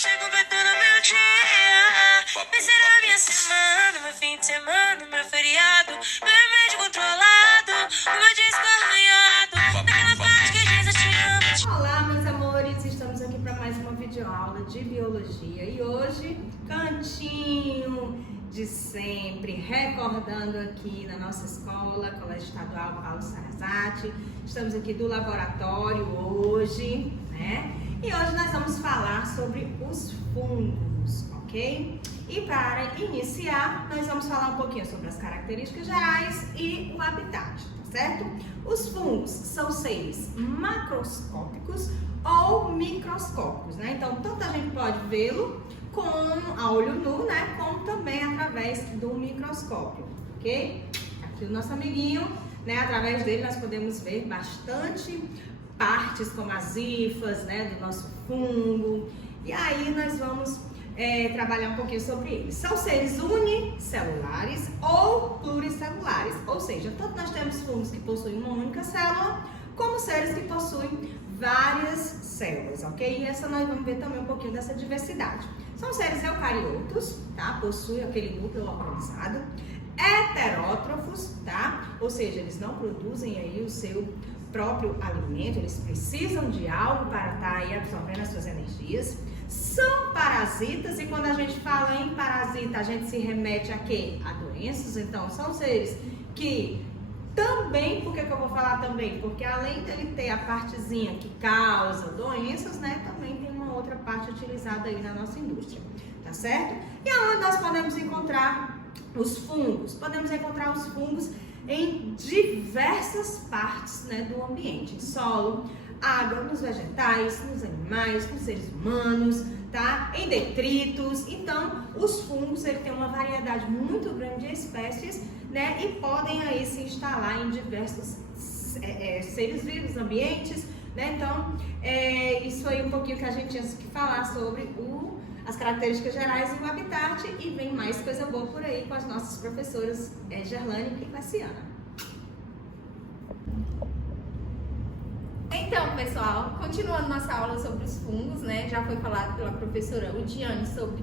você completando meu dia. Vai ser a minha semana, meu fim de semana, meu feriado, meu remédio controlado, o meu disco arranhado, naquela parte que diz eu te amo. Olá, meus amores, estamos aqui para mais uma videoaula de biologia e hoje, cantinho de sempre, recordando aqui na nossa escola, Colégio Estadual Paulo Sarazate. Estamos aqui do laboratório hoje, né? E hoje nós vamos falar sobre os fungos, ok? E para iniciar, nós vamos falar um pouquinho sobre as características gerais e o habitat, tá certo? Os fungos são seres macroscópicos ou microscópicos, né? Então, tanto a gente pode vê-lo com a olho nu, né? Como também através do microscópio, ok? Aqui o nosso amiguinho, né? Através dele nós podemos ver bastante partes como as hifas, né? Do nosso fungo. E aí nós vamos trabalhar um pouquinho sobre eles. São seres unicelulares ou pluricelulares, ou seja, tanto nós temos fungos que possuem uma única célula, como seres que possuem várias células, ok? E essa nós vamos ver também um pouquinho dessa diversidade. São seres eucariotos, tá? Possuem aquele núcleo localizado. Heterótrofos, tá? Ou seja, eles não produzem aí o seu próprio alimento, eles precisam de algo para estar aí absorvendo as suas energias. São parasitas, e quando a gente fala em parasita, a gente se remete a quê? A doenças. Então, são seres que também, por que eu vou falar também? Porque além dele ter a partezinha que causa doenças, né, também tem uma outra parte utilizada aí na nossa indústria, tá certo? E aonde nós podemos encontrar os fungos? Podemos encontrar os fungos em diversas partes, né, do ambiente, solo, água, nos vegetais, nos animais, nos seres humanos, tá? Em detritos. Então, os fungos, ele tem uma variedade muito grande de espécies, né? E podem aí se instalar em diversos seres vivos, ambientes, né? Então, isso aí um pouquinho que a gente tinha que falar sobre as características gerais e o habitat, e vem mais coisa boa por aí com as nossas professoras Gerlane e Cassiana. Então, pessoal, continuando nossa aula sobre os fungos, né? Já foi falado pela professora Udiane sobre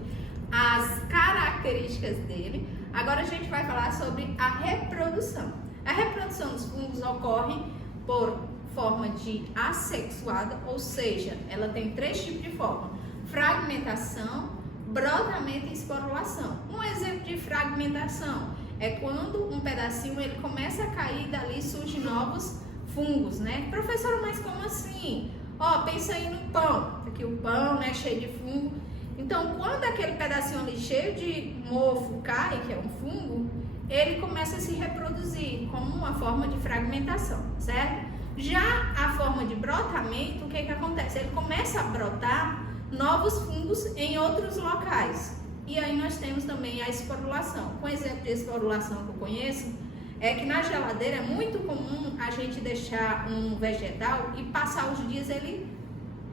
as características dele. Agora a gente vai falar sobre a reprodução. A reprodução dos fungos ocorre por forma de assexuada, ou seja, ela tem três tipos de forma: fragmentação, brotamento e esporulação. Um exemplo de fragmentação é quando um pedacinho ele começa a cair, dali surgem novos fungos, né? Professora, mas como assim? Ó, pensa aí no pão. Aqui o pão, né, cheio de fungo. Então, quando aquele pedacinho ali cheio de mofo cai, que é um fungo, ele começa a se reproduzir como uma forma de fragmentação, certo? Já a forma de brotamento, o que que acontece? Ele começa a brotar novos fungos em outros locais. E aí nós temos também a esporulação. Um exemplo de esporulação que eu conheço é que na geladeira é muito comum a gente deixar um vegetal e passar os dias ele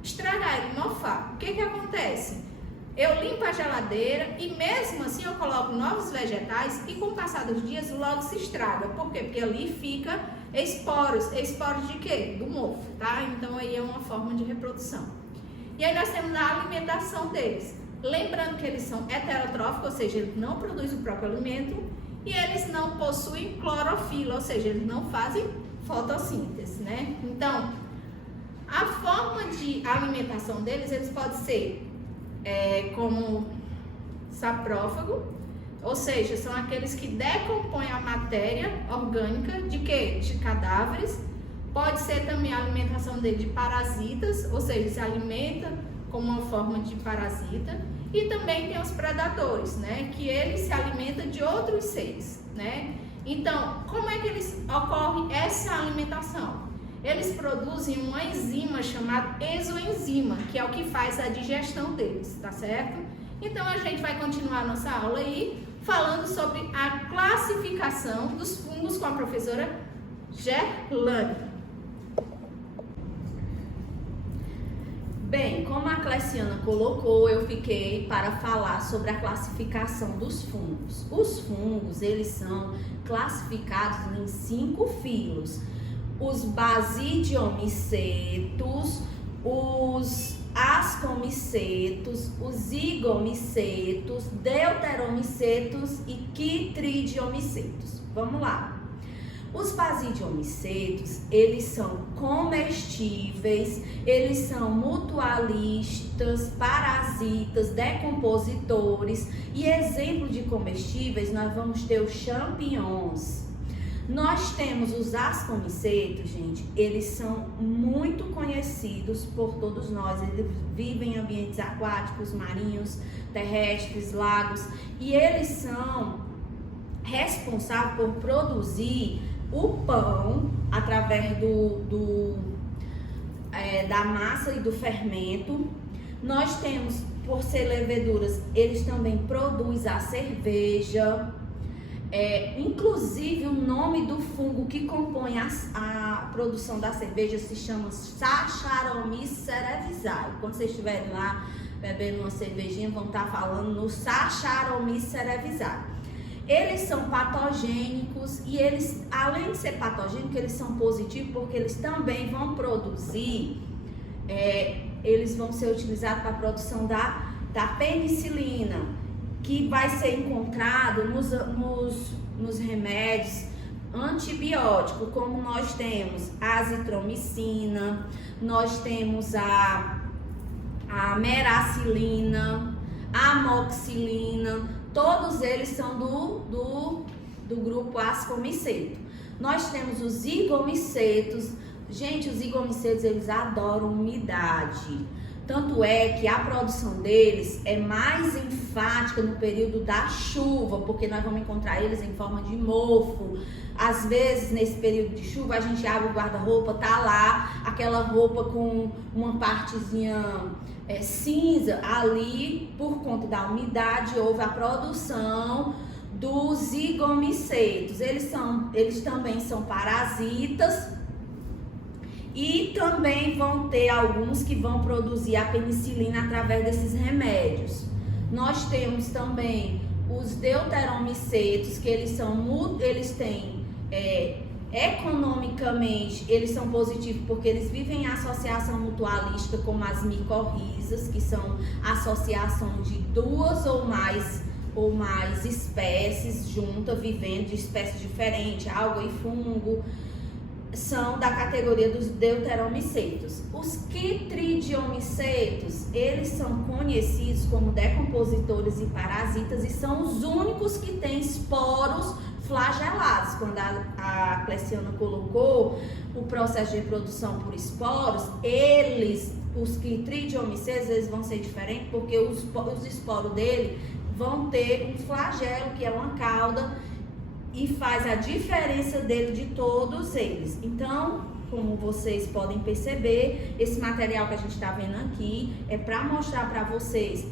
estragar, ele mofar. O que que acontece? Eu limpo a geladeira e mesmo assim eu coloco novos vegetais e com o passar dos dias logo se estraga. Por quê? Porque ali fica esporos. Esporos de quê? Do mofo, tá? Então aí é uma forma de reprodução. E aí nós temos a alimentação deles. Lembrando que eles são heterotróficos, ou seja, eles não produzem o próprio alimento. E eles não possuem clorofila, ou seja, eles não fazem fotossíntese, né? Então, a forma de alimentação deles, eles podem ser como saprófago, ou seja, são aqueles que decompõem a matéria orgânica de quê? De cadáveres. Pode ser também a alimentação dele de parasitas, ou seja, se alimenta como uma forma de parasita. E também tem os predadores, né? Que eles se alimentam de outros seres, né? Então, como é que ocorre essa alimentação? Eles produzem uma enzima chamada exoenzima, que é o que faz a digestão deles, tá certo? Então, a gente vai continuar a nossa aula aí, falando sobre a classificação dos fungos com a professora Gerlane. Bem, como a Cleciana colocou, eu fiquei para falar sobre a classificação dos fungos. Os fungos, eles são classificados em 5 filos. Os basidiomicetos, os ascomicetos, os zigomicetos, deuteromicetos e quitridiomicetos. Vamos lá. Os basidiomicetos, eles são comestíveis, eles são mutualistas, parasitas, decompositores, e exemplo de comestíveis nós vamos ter os champignons. Nós temos os ascomicetos, gente, eles são muito conhecidos por todos nós, eles vivem em ambientes aquáticos, marinhos, terrestres, lagos, e eles são responsáveis por produzir o pão através da massa e do fermento. Nós temos, por ser leveduras, eles também produzem a cerveja. Inclusive o nome do fungo que compõe a produção da cerveja se chama Saccharomyces cerevisiae. Quando vocês estiverem lá bebendo uma cervejinha, vão estar falando no Saccharomyces cerevisiae. Eles são patogênicos e eles, além de ser patogênicos, eles são positivos porque eles também vão produzir, eles vão ser utilizados para a produção da penicilina, que vai ser encontrado nos remédios antibióticos, como nós temos a azitromicina, nós temos a meracilina, a amoxicilina. Todos eles são do grupo ascomiceto. Nós temos os zigomicetos. Gente, os zigomicetos, eles adoram umidade. Tanto é que a produção deles é mais enfática no período da chuva, porque nós vamos encontrar eles em forma de mofo. Às vezes, nesse período de chuva, a gente abre o guarda-roupa, tá lá aquela roupa com uma partezinha cinza ali, por conta da umidade, houve a produção dos zigomicetos. Eles também são parasitas e também vão ter alguns que vão produzir a penicilina através desses remédios. Nós temos também os deuteromicetos, que eles têm economicamente, eles são positivos porque eles vivem em associação mutualística como as micorrizas, que são associação de duas ou mais espécies juntas, vivendo de espécies diferentes, alga e fungo, são da categoria dos deuteromicetos. Os quitridiomicetos, eles são conhecidos como decompositores e parasitas e são os únicos que têm esporos flagelados. Quando a Cleciana colocou o processo de reprodução por esporos, os quitridiomicetos, eles vão ser diferentes porque os esporos dele vão ter um flagelo, que é uma cauda, e faz a diferença dele de todos eles. Então, como vocês podem perceber, esse material que a gente está vendo aqui é para mostrar para vocês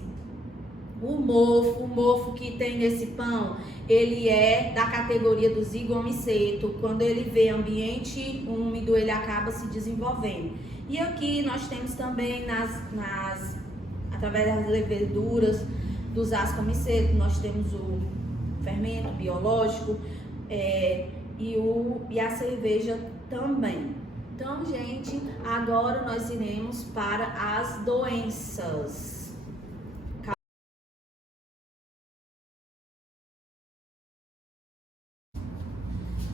o mofo que tem nesse pão, ele é da categoria do zigomiceto. Quando ele vê ambiente úmido, ele acaba se desenvolvendo. E aqui nós temos também através das leveduras dos ascomicetos, nós temos o fermento biológico e a cerveja também. Então, gente, agora nós iremos para as doenças.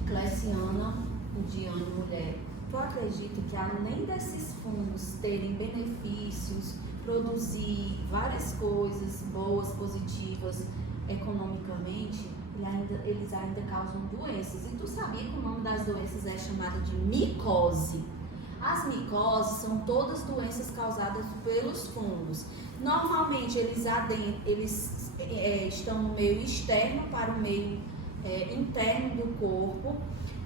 Cleciana, Diana, mulher, tu acredita que além desses fungos terem benefícios, produzir várias coisas boas, positivas, economicamente, eles ainda causam doenças? E tu sabia que o nome das doenças é chamado de micose? As micoses são todas doenças causadas pelos fungos. Normalmente eles estão no meio externo para o meio interno do corpo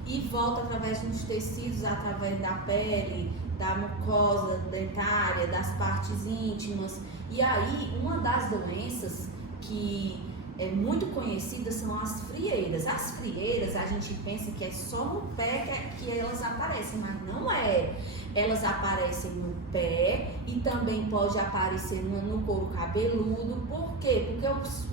e volta através dos tecidos, através da pele, da mucosa dentária, das partes íntimas. E aí, uma das doenças que é muito conhecida são as frieiras. As frieiras, a gente pensa que é só no pé que elas aparecem, mas não é. Elas aparecem no pé e também pode aparecer no couro cabeludo. Por quê? Porque os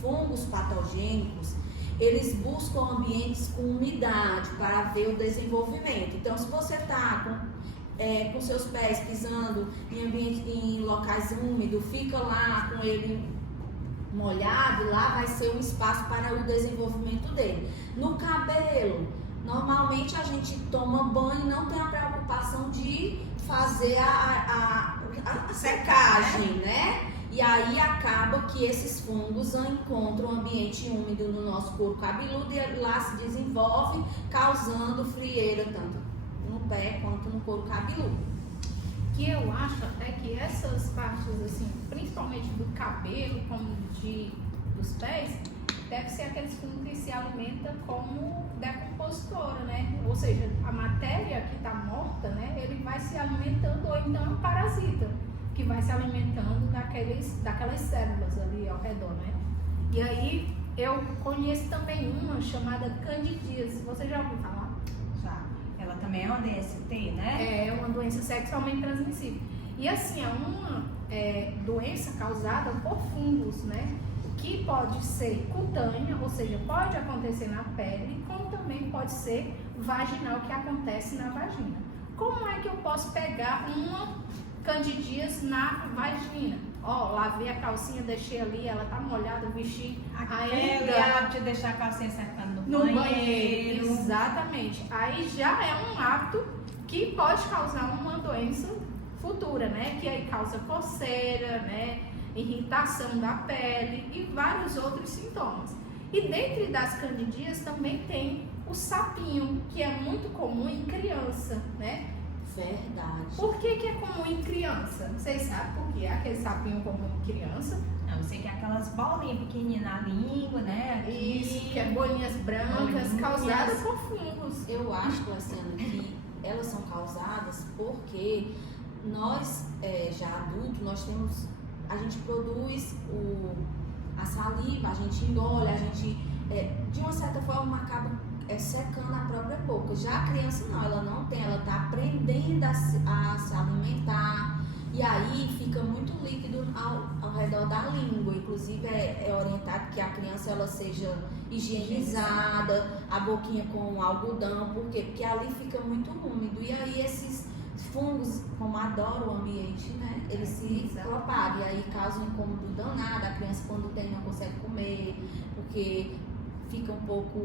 fungos patogênicos, eles buscam ambientes com umidade para ver o desenvolvimento. Então, se você está com seus pés pisando em locais úmidos, fica lá com ele molhado, lá vai ser um espaço para o desenvolvimento dele. No cabelo, normalmente a gente toma banho e não tem a preocupação de fazer a secagem, né? E aí acaba que esses fungos encontram um ambiente úmido no nosso couro cabeludo e lá se desenvolve, causando frieira tanto no pé quanto no couro cabeludo. Que eu acho até que essas partes, assim, principalmente do cabelo, como dos pés, deve ser aqueles fungos que se alimentam como decompositora, né? Ou seja, a matéria que está morta, né, ele vai se alimentando, ou então é um parasita que vai se alimentando daquelas células ali ao redor, né? E aí eu conheço também uma chamada candidíase. Você já ouviu falar? Já. Ela também é uma DST, né? É uma doença sexualmente transmissível. E assim, é uma doença causada por fungos, né? Que pode ser cutânea, ou seja, pode acontecer na pele, como também pode ser vaginal, que acontece na vagina. Como é que eu posso pegar uma candidíase na vagina? Ó, lavei a calcinha, deixei ali, ela tá molhada, vesti Aquele ainda hábito de deixar a calcinha secando no banheiro. Exatamente. Aí já é um hábito que pode causar uma doença futura, né? Que aí causa coceira, né? Irritação da pele e vários outros sintomas. E dentre das candidíases também tem o sapinho, que é muito comum em criança, né? Verdade. Por que é comum em criança? Vocês sabem por que é aquele sapinho comum em criança? Não, eu sei que é aquelas bolinhas pequenininhas na língua, né? Aqui. Isso, que é bolinhas brancas causadas por fungos. Eu acho, Luciana, que elas são causadas porque nós, já adultos, a gente produz a saliva, a gente engole, a gente, de uma certa forma, acaba secando a própria boca. Já a criança não, ela não tem, ela está aprendendo a se alimentar, e aí fica muito líquido ao redor da língua. Inclusive é orientado que a criança ela seja higienizada, a boquinha com algodão. Por quê? Porque ali fica muito úmido, e aí esses fungos, como adoram o ambiente, né, eles se propagam, e aí causam um incômodo danado. A criança, quando tem, não consegue comer, porque fica um pouco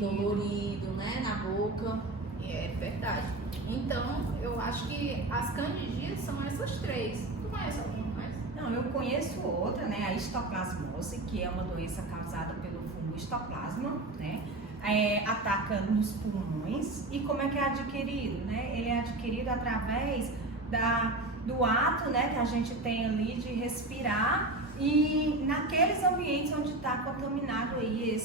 dolorido, né, na boca. É verdade. Então, eu acho que as candidíases são essas três. Tu conhece alguma mais? Não, eu conheço outra, né? A histoplasmose, que é uma doença causada pelo fungo histoplasma, né? Ataca nos pulmões. E como é que é adquirido, né? Ele é adquirido através do ato, né, que a gente tem ali de respirar e naqueles ambientes onde está contaminado aí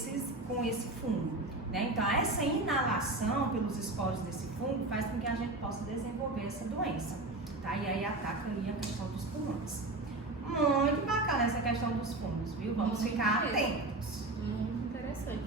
com esse fungo, né? Então essa inalação pelos esporos desse fungo faz com que a gente possa desenvolver essa doença, tá? E aí ataca aí a questão dos pulmões. Muito bacana essa questão dos fungos, viu? Vamos ficar atentos. Muito interessante.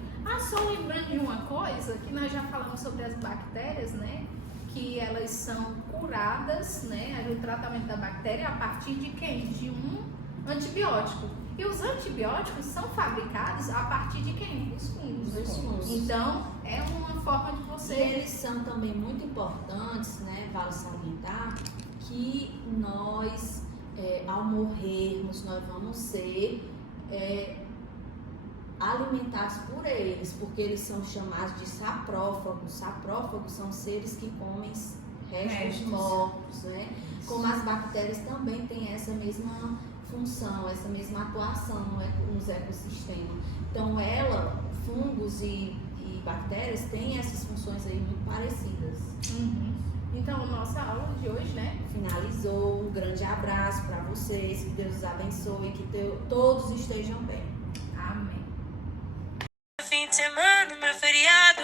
Só lembrando de uma coisa, que nós já falamos sobre as bactérias, né? Que elas são curadas, né? O tratamento da bactéria a partir de quem? De um antibiótico. E os antibióticos são fabricados a partir de quem? Dos fungos. Então, é uma forma de você... E eles são também muito importantes, né? Vale salientar que nós, ao morrermos, nós vamos ser alimentados por eles, porque eles são chamados de saprófagos. Saprófagos são seres que comem restos mortos, né? Como as bactérias também têm essa mesma função, essa mesma atuação nos ecossistemas. Então, fungos e bactérias têm essas funções aí muito parecidas. Então, nossa aula de hoje, né? Finalizou. Um grande abraço para vocês, que Deus os abençoe, que todos estejam bem. Amém. Fim de semana, meu feriado.